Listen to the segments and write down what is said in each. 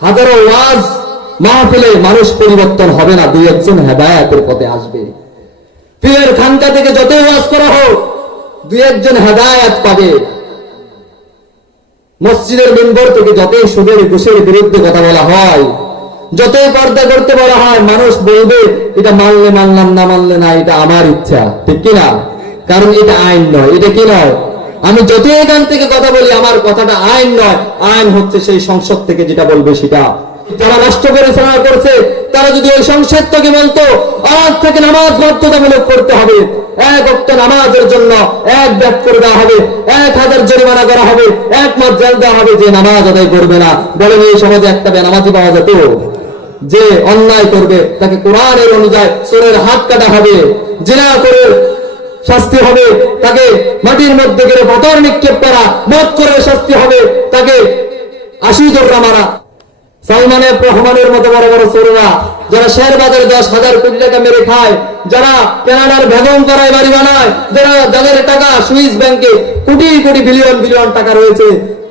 হাজারো ওয়াজ মাহফিলে মানুষ পরিবর্তন হবে না, দুই একজন হেদায়েতের পথে আসবে। পীরের খানকা থেকে যতই ওয়াজ করা হোক, দুই একজন হেদায়েত পাবে। মসজিদের মিম্বর থেকে যতই সুদের ঘুষের বিরুদ্ধে কথা বলা হয়, যতই পর্দা করতে বলা হয়, মানুষ বলবে এটা মানলে মানলাম, না মানলে না, এটা আমার ইচ্ছা, ঠিক কিনা? কারণ এটা আইন নয়। এটা কি নয়? আমি যতই এখান থেকে কথা বলি, আমার কথাটা আইন নয়, আইন হচ্ছে সেই সংসদ থেকে যেটা বলবে সেটা। যারা নষ্ট করে সারা করছে, তারা যদি ওই সংসদ থেকে বলতো আজ থেকে নামাজ বাধ্যতামূলক করতে হবে, এক ওয়াক্ত নামাজের জন্য এক ব্যাট করে দেওয়া হবে, 1000 জরিমানা করা হবে, 1 মাস জেল দেওয়া হবে যে নামাজ আদায় করবে না, বলেন এই সমাজে একটা বেনামাজি পাওয়া যেত? যে অন্যায় করবে তাকে কোরআনের অনুযায়ী চোরের হাত কাটা হবে, জিনা করে শাস্তি হবে, তাকে মাটির মধ্যে গেলে পাথর নিক্ষেপ করা, মদ করে শাস্তি হবে, তাকে 80 দৌড়া মারা। সালমানের রহমানের মতো বড় বড় চোররা, যারা শেয়ার বাজারে 10,000 কোটি টাকা মেরে খায়, যারা কানাডার বেগম করায় বাড়ি বানায়, যাদের টাকা সুইস ব্যাংকে কোটি কোটি বিলিয়ন বিলিয়ন টাকা রয়েছে,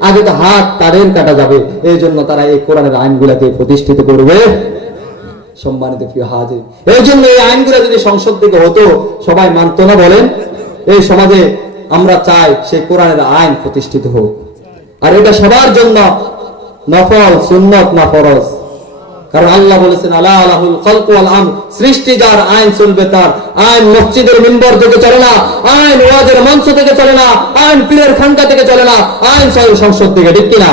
আগে তো হাত তাদের কাটা যাবে। এই জন্য তারা এই কোরআনের আইনগুলোকে প্রতিষ্ঠিত করবে। সম্মানিত প্রিয় হাজির, এই জন্য এই আইনগুলো যদি সংসদ থেকে হতো, সবাই মানত না? বলেন, এই সমাজে আমরা চাই সেই কোরআনের আইন প্রতিষ্ঠিত হোক। আর এটা সবার জন্য নফল, সুন্নত না ফরজ। কারণ আল্লাহ বলেছেন আলা আলাহুল খালকু ওয়াল আমর, সৃষ্টি যার, আইন চলবে তার। আইন মসজিদের মিম্বর থেকে চলে না, আইন ওয়াজের মঞ্চ থেকে চলে না, আইন পীরের খানকা থেকে চলে না, আইন সংসদ থেকে, ঠিক কিনা?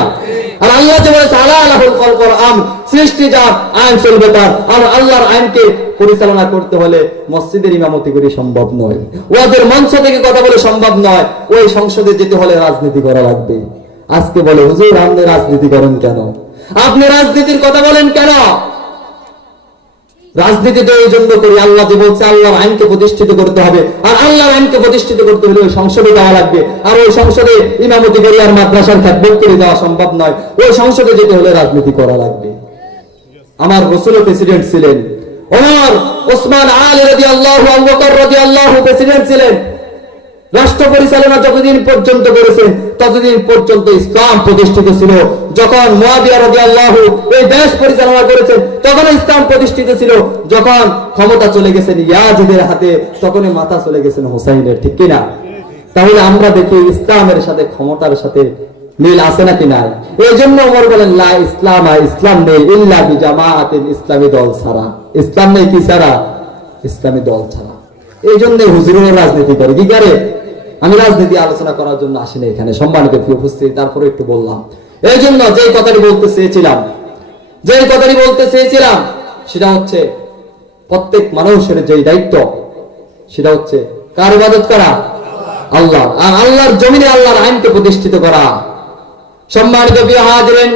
আর আল্লাহ যে বলেছে আলা আলাহুল খালকু ওয়াল আমর, সৃষ্টি যার, আইন চলবে তার। আর আল্লাহর আইনকে পরিচালনা করতে হলে মসজিদের ইমামতি করে সম্ভব নয়, ওয়াজের মঞ্চ থেকে কথা বলে সম্ভব নয়, ওই সংসদে যেতে হলে রাজনীতি করা লাগবে। আজকে বলে হুজুর আপনি রাজনীতি করেন কেন? আপনি রাজনীতির কথা বলেন কেন? রাজনীতি তো এই জন্য করি, আল্লাহ যে বলছে আল্লাহর আইনকে প্রতিষ্ঠিত করতে হবে, আর আল্লাহর আইনকে প্রতিষ্ঠিত করতে হলে ওই সংসদে যাওয়া লাগবে। আর ওই সংসদে ইমামতি করে আর মাদ্রাসার খেদমত করে যাওয়া সম্ভব নয়, ওই সংসদে যেতে হলে রাজনীতি করা লাগবে। আমার রাসূল প্রেসিডেন্ট ছিলেন, ওমর, ওসমান, আলী রাদিয়াল্লাহু, আবু বকর রাদিয়াল্লাহু প্রেসিডেন্ট ছিলেন। রাষ্ট্র পরিচালনা যতদিন পর্যন্ত করেছেন ততদিন পর্যন্ত ইসলাম প্রতিষ্ঠিত ছিল। যখন মুয়াবিয়া রাদিয়াল্লাহু এই দেশ পরিচালনা করেছেন তখন ইসলাম প্রতিষ্ঠিত ছিল। যখন ক্ষমতা চলে গেছেন ইয়াজিদের হাতে, তখনই মাথা চলে গেছেন হুসাইনের, ঠিক কিনা? তাহলে আমরা দেখি ইসলামের সাথে ক্ষমতার সাথে মিল আছে নাকি নাই? এই জন্য ওমর বলেন লা ইসলাম, ইসলাম নেই ইল্লা বিজামাআতিন, ইসলামী দল ছাড়া। ইসলাম নেই কি ছাড়া? ইসলামী দল ছাড়া। এই জন্য হুজুরের রাজনীতি করে কি করে? আমি রাজনীতি আলোচনা করার জন্য আসিনি এখানে, সম্মানিত প্রিয় উপস্থিতি, তারপরে একটু বললাম। এই জন্য যেই কথাটি বলতে চেয়েছিলাম সেটা হচ্ছে প্রত্যেক মানুষের যেই দায়িত্ব, সেটা হচ্ছে কার ইবাদত করা? আল্লাহ। আর আল্লাহর জমিনে আল্লাহর আইনকে প্রতিষ্ঠিত করা। সম্মানিত প্রিয় হাজিরিন,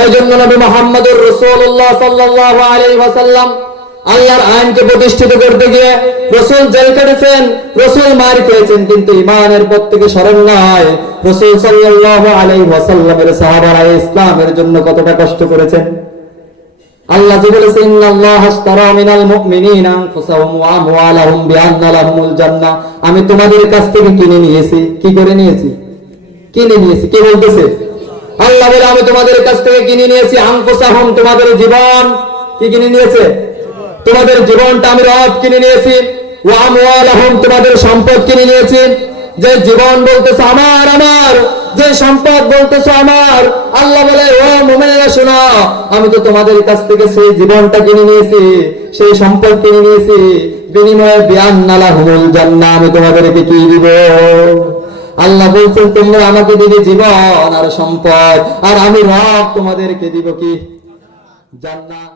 এই জন্য নবী মুহাম্মদুর রাসূলুল্লাহ সাল্লাল্লাহু আলাইহি ওয়াসাল্লাম আল্লাহর আইনকে প্রতিষ্ঠিত করতে গিয়ে রাসূল জেল কেটেছেন, রাসূল মার খেয়েছেন, কিন্তু ঈমানের পথ থেকে সরেন নাই। রাসূল সাল্লাল্লাহু আলাইহি ওয়াসাল্লামের সাহাবারা ইসলামের জন্য কতটা কষ্ট করেছেন। আল্লাহ যে বলেছেন ইন্নাল্লাহা আশতারা মিনাল মুমিনিনা আনফুসাহুম ওয়া আমওয়ালাহুম বিআন্না লাহুমুল জান্নাহ, আমি তোমাদের কাছ থেকে কিনে নিয়েছি। কি করে নিয়েছি? কিনে নিয়েছি। কে বলতেছে? আল্লাহ বলে আমি তোমাদের কাছ থেকে কিনে নিয়েছি আনফুসাহুম, তোমাদের জীবন। কি কিনে নিয়েছে? তোমাদের জীবনটা আমি রব কিনে নিয়েছি। ওয়া আমওয়ালাহুম, তোমাদের সম্পদ কিনে নিয়েছি। যে জীবন বলতেছে আমার, আমার যে সম্পদ বলতেছে আমার। আল্লাহ বলে ও মুমিনেরা শোনো, আমি তো তোমাদের কাছ থেকে সেই জীবনটা কিনে নিয়েছি, সেই সম্পদ কিনে নিয়েছি, বিনিময়ে বিআন্না লাহুমুল জান্নাহ, আমি তোমাদেরকে কি দিব? আল্লাহ বলছেন তোমরা আমাকে দিবে জীবন আর সম্পদ, আর আমি রব তোমাদেরকে দিব কি? জান্নাত।